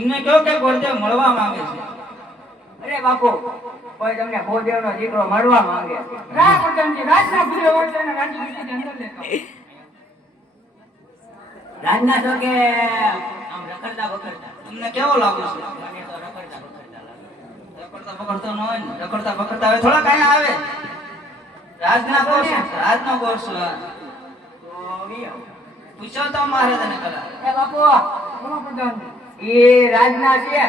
એમને કહો કે ગોરદેવ મળવા માંગે છે. અરે બાપુ, કોઈ તમને ભોદેવનો દીકરો મળવા માંગે છે. રાજના ભૂલે હોય તેને રાજની અંદર લેતો. રાજના તો કે આમ રખડતા બકડતા તમને કેવો લાગે છે? મને તો રખડતા બકડતા લાગે. રખડતા પકડતા ન હોય ને, રખડતા પકડતા આવે થોડા કાંઈ આવે. રાજના કોર્સ, રાજનો કોર્સ તો વિયો પૂછો તો મહારાજાને કલા. એ બાપુ, કોનો પ્રધાન એ રાજના છે.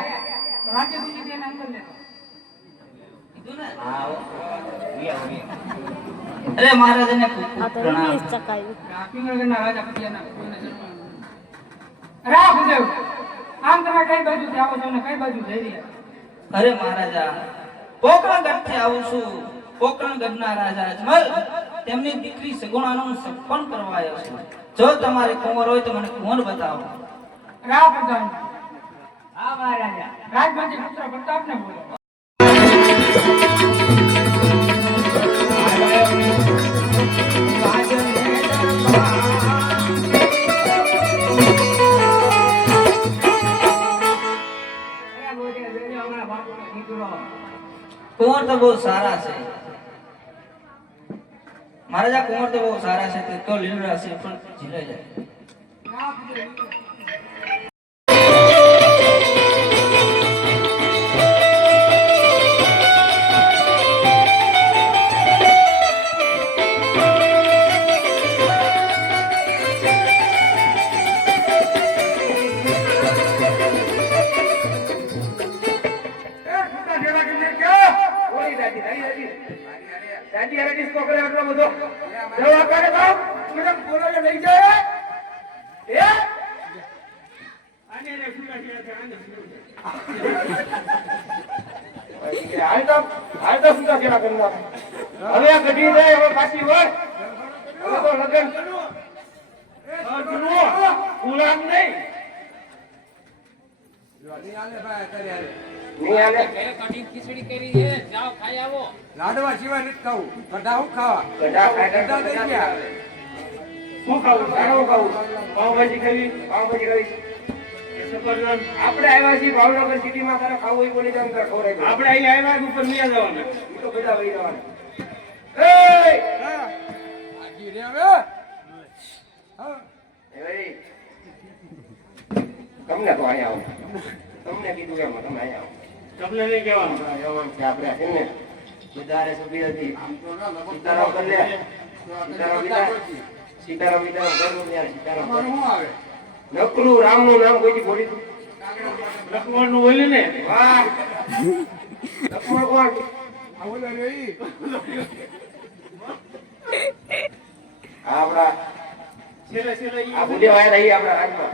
રાજ્ય ભૂલી તેને અંદર લેતો. કીધું ને? હા વિયો વિયો. અરે મહારાજાને ચકાયું પિંગળગઢના રાજા પતિયાના કોઈને જન્મ. રા ભૂદેવ, આમ તમે કઈ બાજુ આવો છો ને કઈ બાજુ જઈ રહ્યા? અરે મહારાજા, પોકરણગઢ થી આવું છું. પોકરણગઢના રાજા અજમલ તેમની દીકરી સગુણાનું સપન કરવા આવ્યો છું. જો તમારી કુંવર હોય તો મને કુંવર બતાવો. રા પ્રધાન. હા મહારાજા, રાજમાંથી પુત્ર પ્રતાપને બોલો. મારા બાપનો દીકરો. કુંવર તો બહુ સારા છે મહારાજા, કુંવર તો બહુ સારા છે, તે તો લીલડા છે પણ ઝીલાઈ જાય. ના ભૂદેવ. લાડવા સિવાય નથી ખાવું. ગઢા હું ખાવા? ગઢા થઈ ગયા. શું ખાવું? સારું ખાવું. પાવભાજી ખાવી? પાવભાજી ખાવી? આપણે આવ્યા છીએ ભાવનગર સિટીમાં, તારે ખાવું હોય બોલી જાવ તારે ખવડાવી. આપણે અહીં આવ્યા ઉપર નહીં જવાના, એ તો બધા વહી જવાના. આજી રે હવે. હા. તમને તો અહીંયા આવો, તમને કીધું એમ તમે અહીંયા આવો. તમને નહીં કહેવાનું છે આપણે છે ને બધારે સુભી હતી. સીતારામ કરી લે. સીતારામ કરવું યાર. સીતારામ તમારું શું આવે? નકલું રામનું નામ કોઈથી બોલી તું? લક્ષ્મણ નું બોલી ને. વાહ, લક્ષ્મણ કોણ? આ ઓલો રે ઈ. આપણા આ ભૂદેવ આયા હતા ઈ આપણા રાજમાં.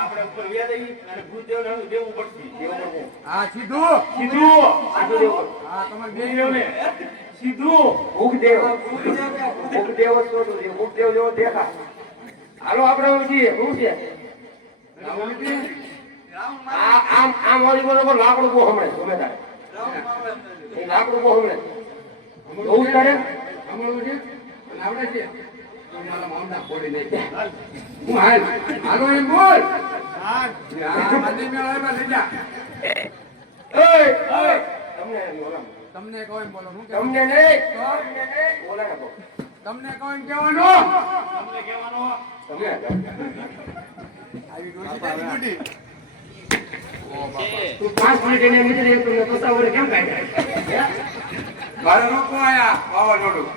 આપણે ઉપર વ્યા દઈ અને ભૂદેવને દેવું પડશે. આ સીધું. સીધું દેવું. હા તમારે બે દેવને સીધું ભૂખદેવ. ભૂખદેવ ભૂખદેવ જેવો દેખા. હાલો આપણે છીએ શું છે? આમ ઓલી બરોબર લાકડું બહુ હમણે ગમે તારે. એ લાકડું બહુ હમણે બહુ તારે અમારું છે અને આપણે છે. મારા મામલા ફોડી દે. હું હાલ હાલો એમ બોલ. હા મંદિર મેં આવ્યા લઈ જા. તમને તમને કહો એમ બોલો. શું તમને કહેવાનું? નહીં બોલા ને બહુ. તમને કહો એમ કહેવાનું. તમને કહેવાનો તમને આવી ડોસી તારી મોટી. તું 5 મિનિટ એને મિત્ર એક તમને પતાવડે કેમ કાઢ્યા? મારે રોકો આયા વાવાઝોડું.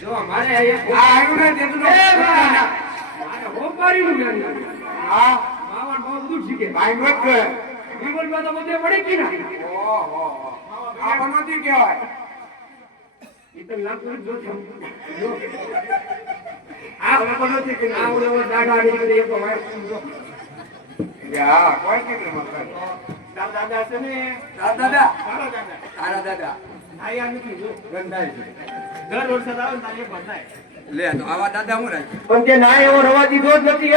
જો મારે અહીંયા આ આવ્યું ને તેટલું મારે હોપારીનું જ્ઞાન નથી. હા માવન બહુ બધું શીખે. ભાઈ મત કહે. જીવનમાં તો બધે પડી ગઈ ના. ઓહો આ પનોતી કહેવાય. ઈ તો લાગતું જ જોજો. આ પનોતી કે આ ઓલો દાડા આડી એક તો હા કોઈ કેટલું મત કહે. દાદા છે ને દાદા સારા દાદા તારા દાદા આયા નથી જો. ગંધાય છે. દર વરસાદ આવે ને તારે બધાય. લે તો આવા દાદા હું રાખ. પણ તે ના એવો રવા દીધો જ નથી.